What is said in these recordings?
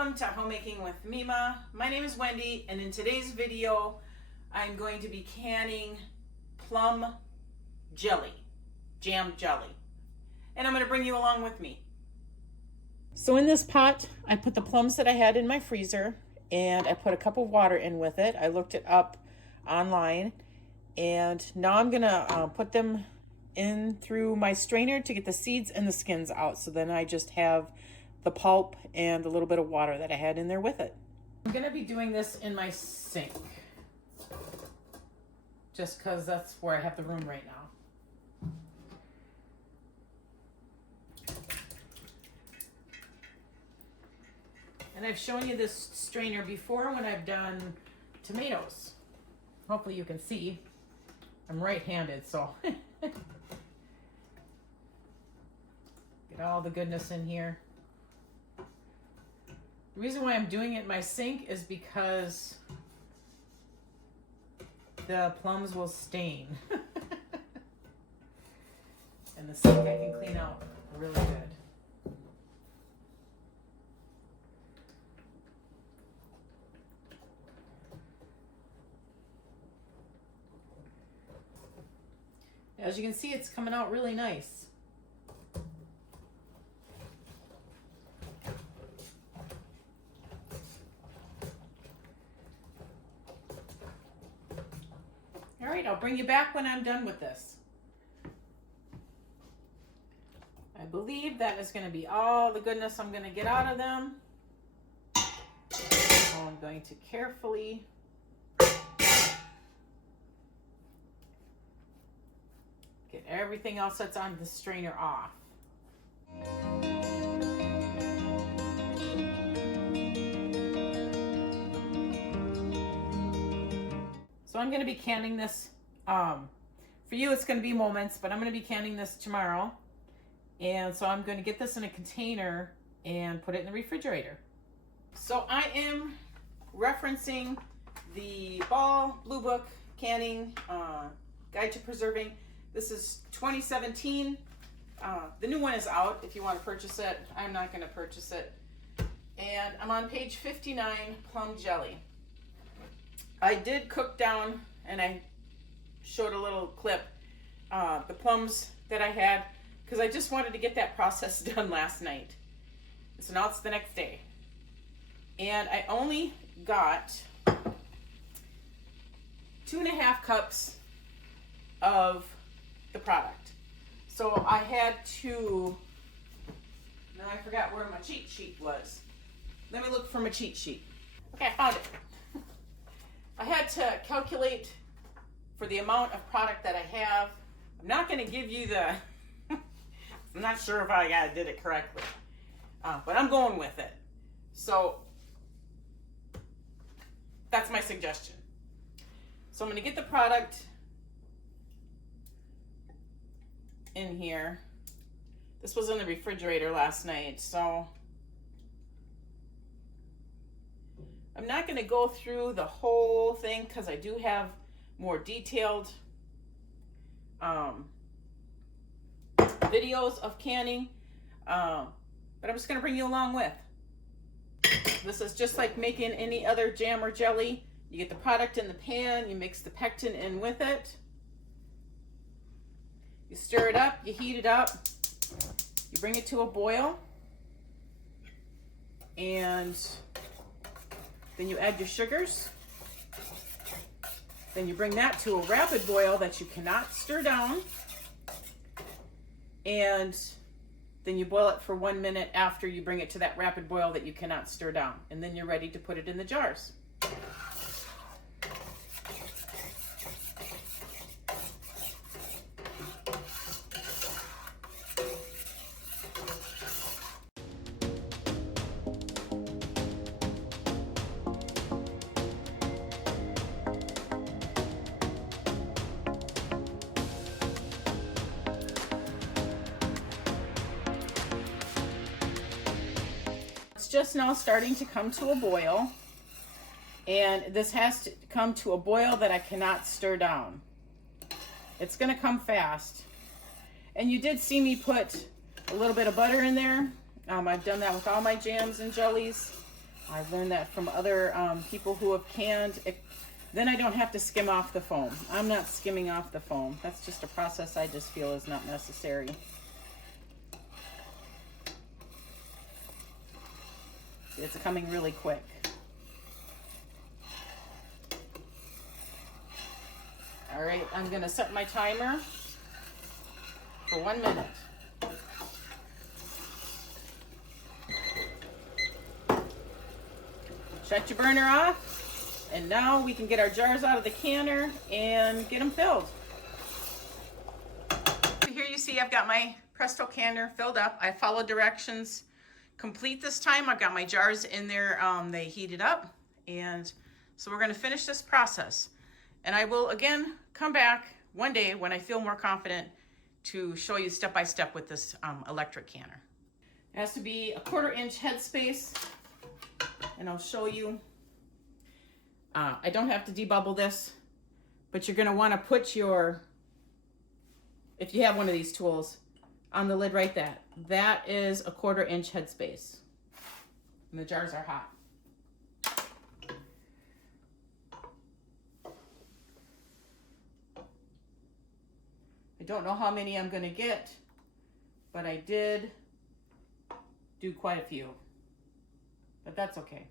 Welcome to Homemaking with Mima. My name is Wendy, and in today's video, I'm going to be canning plum jelly, jam jelly. And I'm going to bring you along with me. So in this pot, I put the plums that I had in my freezer, and I put a cup of water in with it. I looked it up online, and now I'm going to put them in through my strainer to get the seeds and the skins out. So then I just have the pulp and a little bit of water that I had in there with it. I'm going to be doing this in my sink, just because that's where I have the room right now. And I've shown you this strainer before when I've done tomatoes. Hopefully you can see. I'm right-handed, so get all the goodness in here. The reason why I'm doing it in my sink is because the plums will stain. And the sink I can clean out really good. As you can see, it's coming out really nice. All right, I'll bring you back when I'm done with this. I believe that is going to be all the goodness I'm going to get out of them. So I'm going to carefully get everything else that's on the strainer off. So I'm going to be canning this, for you it's going to be moments, but I'm going to be canning this tomorrow. And so I'm going to get this in a container and put it in the refrigerator. So I am referencing the Ball Blue Book Canning Guide to Preserving. This is 2017. The new one is out if you want to purchase it. I'm not going to purchase it. And I'm on page 59, plum jelly. I did cook down, and I showed a little clip, the plums that I had, because I just wanted to get that process done last night. So now it's the next day. And I only got 2.5 cups of the product. So I had to, now I forgot where my cheat sheet was. Let me look for my cheat sheet. Okay, I found it. I had to calculate for the amount of product that I have. I'm not going to give you the, I'm not sure if I did it correctly, but I'm going with it. So that's my suggestion. So I'm going to get the product in here. This was in the refrigerator last night, so I'm not going to go through the whole thing because I do have more detailed videos of canning, but I'm just going to bring you along with. This is just like making any other jam or jelly. You get the product in the pan, you mix the pectin in with it, you stir it up, you heat it up, you bring it to a boil, and then you add your sugars. Then you bring that to a rapid boil that you cannot stir down. And then you boil it for 1 minute after you bring it to that rapid boil that you cannot stir down. And then you're ready to put it in the jars. Just now starting to come to a boil, and this has to come to a boil that I cannot stir down. It's going to come fast. And you did see me put a little bit of butter in there. I've done that with all my jams and jellies. I've learned that from other people who have canned. Then I don't have to skim off the foam. I'm not skimming off the foam. That's just a process I just feel is not necessary. See, it's coming really quick. All right, I'm gonna set my timer for 1 minute. Shut your burner off, and now we can get our jars out of the canner and get them filled. Here you see I've got my Presto canner filled up. I followed directions complete this time. I've got my jars in there, they heated up, and so we're gonna finish this process. And I will again come back one day when I feel more confident to show you step by step with this electric canner. It has to be a 1/4 inch headspace, and I'll show you. I don't have to debubble this, but you're gonna wanna put your, if you have one of these tools, on the lid right there. That is a 1/4 inch headspace. And the jars are hot. I don't know how many I'm gonna get, but I did do quite a few, but that's okay.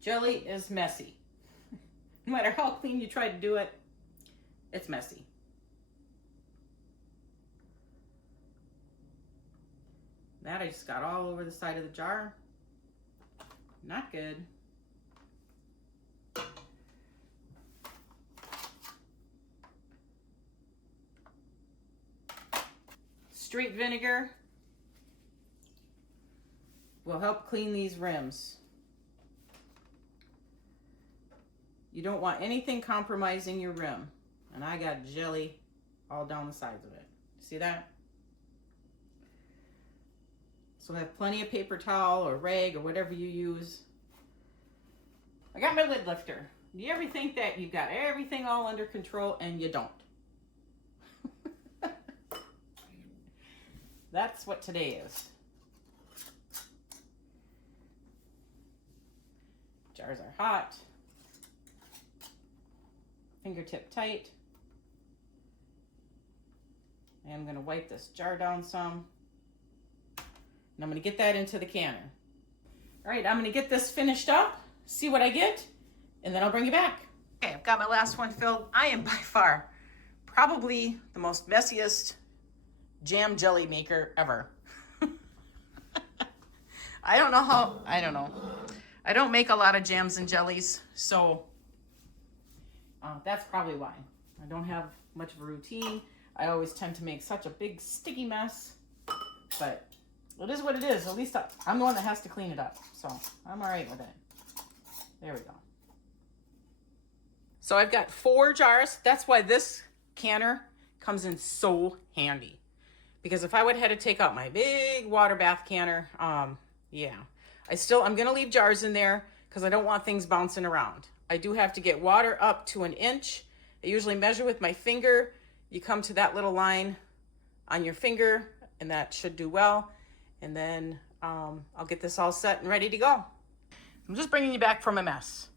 Jelly is messy. No matter how clean you try to do it, it's messy. That I just got all over the side of the jar. Not good. Straight vinegar will help clean these rims. You don't want anything compromising your rim. And I got jelly all down the sides of it. See that? So have plenty of paper towel or rag or whatever you use. I got my lid lifter. Do you ever think that you've got everything all under control and you don't? That's what today is. Jars are hot. Fingertip tight. And I'm going to wipe this jar down some. And I'm going to get that into the canner. All right, I'm going to get this finished up, see what I get, and then I'll bring you back. Okay, I've got my last one filled. I am by far probably the most messiest jam jelly maker ever. I don't know. I don't make a lot of jams and jellies, so that's probably why. I don't have much of a routine. I always tend to make such a big sticky mess, but it is what it is. At least I'm the one that has to clean it up, so I'm all right with it. There we go. So I've got 4 jars. That's why this canner comes in so handy. Because if I would have had to take out my big water bath canner, yeah. I'm gonna leave jars in there because I don't want things bouncing around. I do have to get water up to 1 inch. I usually measure with my finger. You come to that little line on your finger and that should do well. And then I'll get this all set and ready to go. I'm just bringing you back from a mess.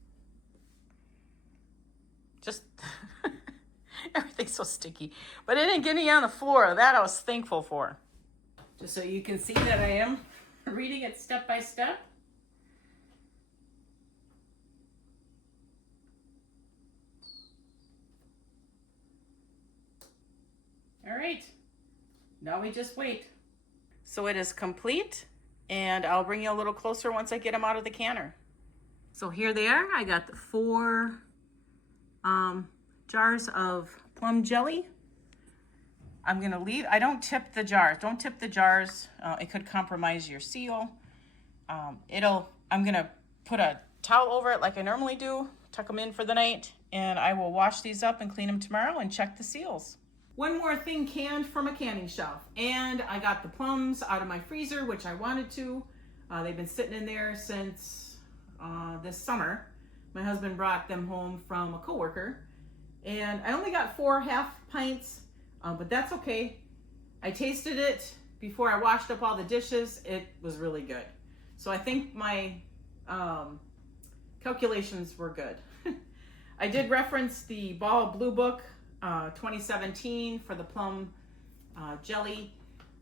Just everything's so sticky, but it didn't get any on the floor. That I was thankful for. Just so you can see that I am reading it step by step. All right, now we just wait. So it is complete, and I'll bring you a little closer once I get them out of the canner. So here they are. I got the 4 jars of plum jelly. I'm gonna leave, I don't tip the jars. Don't tip the jars. It could compromise your seal. I'm gonna put a towel over it like I normally do, tuck them in for the night, and I will wash these up and clean them tomorrow and check the seals. One more thing canned from a canning shelf, and I got the plums out of my freezer, which I wanted to. They've been sitting in there since this summer. My husband brought them home from a coworker, and I only got 4 half pints, but that's okay. I tasted it, before I washed up all the dishes, it was really good. So I think my calculations were good. I did reference the Ball Blue Book 2017 for the plum jelly.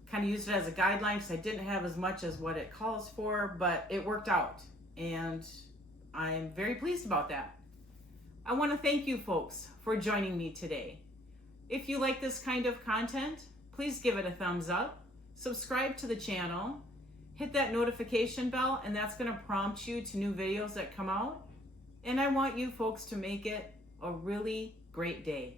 Kind of used it as a guideline because I didn't have as much as what it calls for, but it worked out. And I'm very pleased about that. I want to thank you folks for joining me today. If you like this kind of content, please give it a thumbs up, subscribe to the channel, hit that notification bell, and that's going to prompt you to new videos that come out. And I want you folks to make it a really great day.